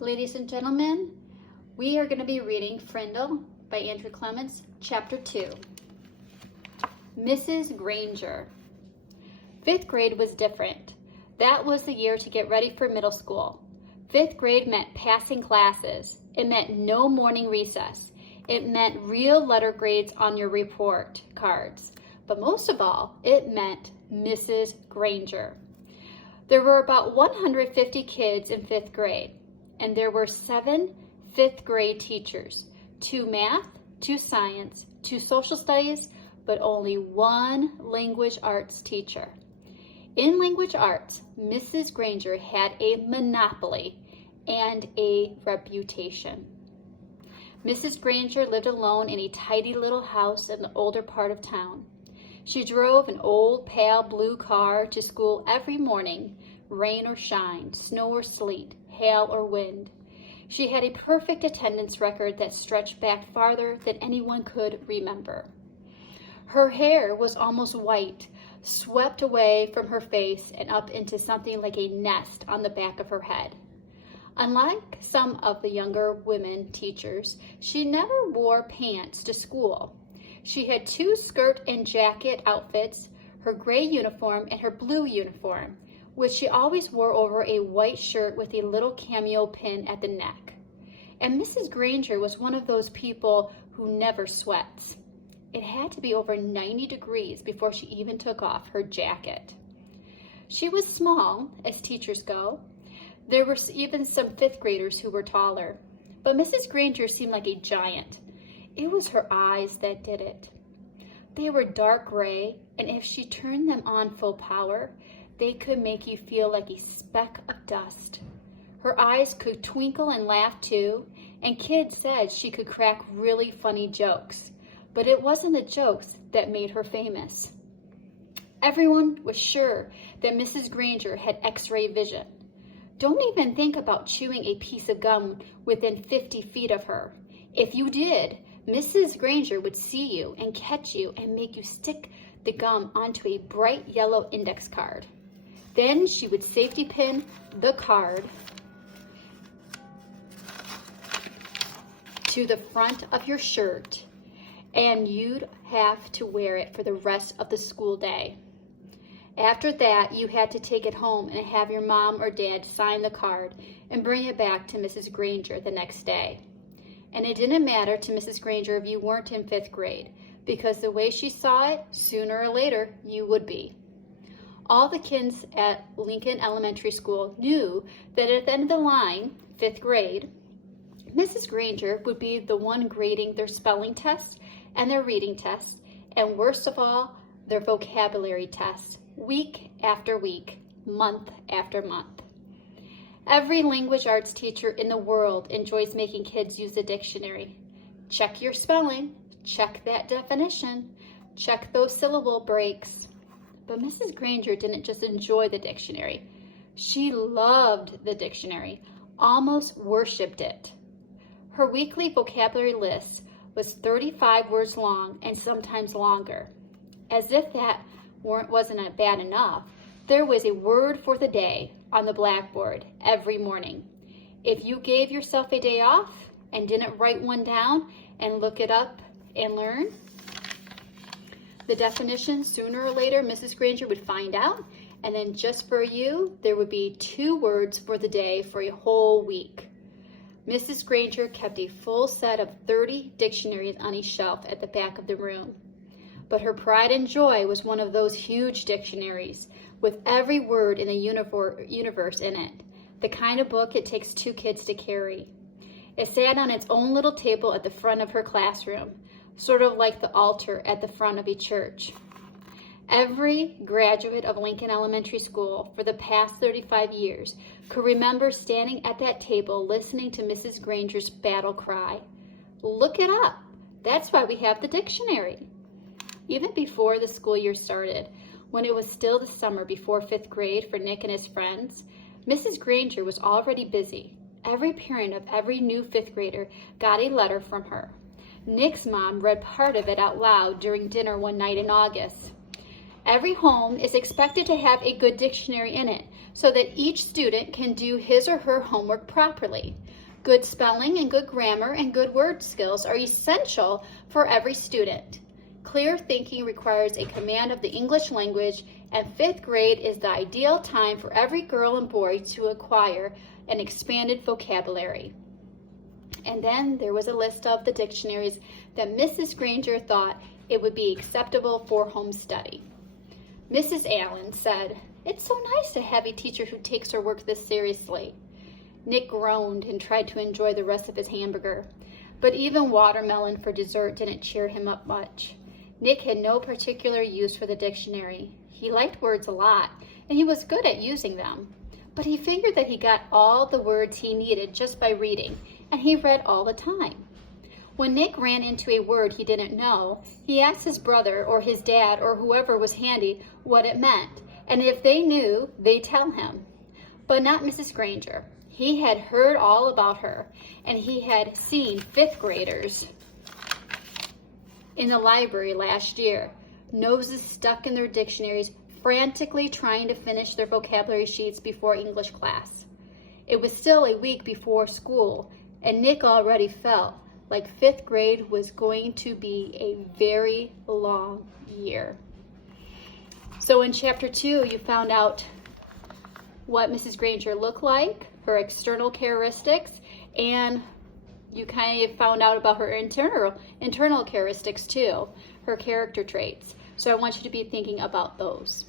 Ladies and gentlemen, we are going to be reading Frindle by Andrew Clements, Chapter 2. Mrs. Granger. Fifth grade was different. That was the year to get ready for middle school. Fifth grade meant passing classes. It meant no morning recess. It meant real letter grades on your report cards. But most of all, it meant Mrs. Granger. There were about 150 kids in fifth grade, and there were 7 fifth grade teachers, 2 math, 2 science, 2 social studies, but only 1 language arts teacher. In language arts, Mrs. Granger had a monopoly and a reputation. Mrs. Granger lived alone in a tidy little house in the older part of town. She drove an old pale blue car to school every morning, rain or shine, snow or sleet, hail or wind. She had a perfect attendance record that stretched back farther than anyone could remember. Her hair was almost white, swept away from her face and up into something like a nest on the back of her head. Unlike some of the younger women teachers, she never wore pants to school. She had 2 skirt and jacket outfits, her gray uniform and her blue uniform, which she always wore over a white shirt with a little cameo pin at the neck. And Mrs. Granger was one of those people who never sweats. It had to be over 90 degrees before she even took off her jacket. She was small, as teachers go. There were even some fifth graders who were taller, but Mrs. Granger seemed like a giant. It was her eyes that did it. They were dark gray, and if she turned them on full power, they could make you feel like a speck of dust. Her eyes could twinkle and laugh too, and kids said she could crack really funny jokes, but it wasn't the jokes that made her famous. Everyone was sure that Mrs. Granger had X-ray vision. Don't even think about chewing a piece of gum within 50 feet of her. If you did, Mrs. Granger would see you and catch you and make you stick the gum onto a bright yellow index card. Then she would safety pin the card to the front of your shirt, and you'd have to wear it for the rest of the school day. After that, you had to take it home and have your mom or dad sign the card and bring it back to Mrs. Granger the next day. And it didn't matter to Mrs. Granger if you weren't in 5th grade, because the way she saw it, sooner or later, you would be. All the kids at Lincoln Elementary School knew that at the end of the line, 5th grade, Mrs. Granger would be the one grading their spelling test and their reading test, and worst of all, their vocabulary test, week after week, month after month. Every language arts teacher in the world enjoys making kids use the dictionary. Check your spelling, check that definition, check those syllable breaks. But Mrs. Granger didn't just enjoy the dictionary. She loved the dictionary, almost worshipped it. Her weekly vocabulary list was 35 words long and sometimes longer. As if that wasn't bad enough, there was a word for the day on the blackboard every morning. If you gave yourself a day off and didn't write one down and look it up and learn the definition, sooner or later Mrs. Granger would find out, and then just for you, there would be 2 words for the day for a whole week. Mrs. Granger kept a full set of 30 dictionaries on a shelf at the back of the room. But her pride and joy was one of those huge dictionaries with every word in the universe in it, the kind of book it takes 2 kids to carry. It sat on its own little table at the front of her classroom, sort of like the altar at the front of a church. Every graduate of Lincoln Elementary School for the past 35 years could remember standing at that table listening to Mrs. Granger's battle cry, "Look it up! That's why we have the dictionary." Even before the school year started, when it was still the summer before 5th grade for Nick and his friends, Mrs. Granger was already busy. Every parent of every new 5th grader got a letter from her. Nick's mom read part of it out loud during dinner one night in August. Every home is expected to have a good dictionary in it, so that each student can do his or her homework properly. Good spelling and good grammar and good word skills are essential for every student. Clear thinking requires a command of the English language, and 5th grade is the ideal time for every girl and boy to acquire an expanded vocabulary. And then there was a list of the dictionaries that Mrs. Granger thought it would be acceptable for home study. Mrs. Allen said, "It's so nice to have a teacher who takes her work this seriously." Nick groaned and tried to enjoy the rest of his hamburger, but even watermelon for dessert didn't cheer him up much. Nick had no particular use for the dictionary. He liked words a lot, and he was good at using them. But he figured that he got all the words he needed just by reading, and he read all the time. When Nick ran into a word he didn't know, he asked his brother or his dad or whoever was handy what it meant, and if they knew, they'd tell him. But not Mrs. Granger. He had heard all about her, and he had seen 5th graders in the library last year, noses stuck in their dictionaries, frantically trying to finish their vocabulary sheets before English class. It was still a week before school, and Nick already felt like 5th grade was going to be a very long year. So in Chapter 2, you found out what Mrs. Granger looked like, her external characteristics, and you kind of found out about her internal characteristics too, her character traits. So I want you to be thinking about those.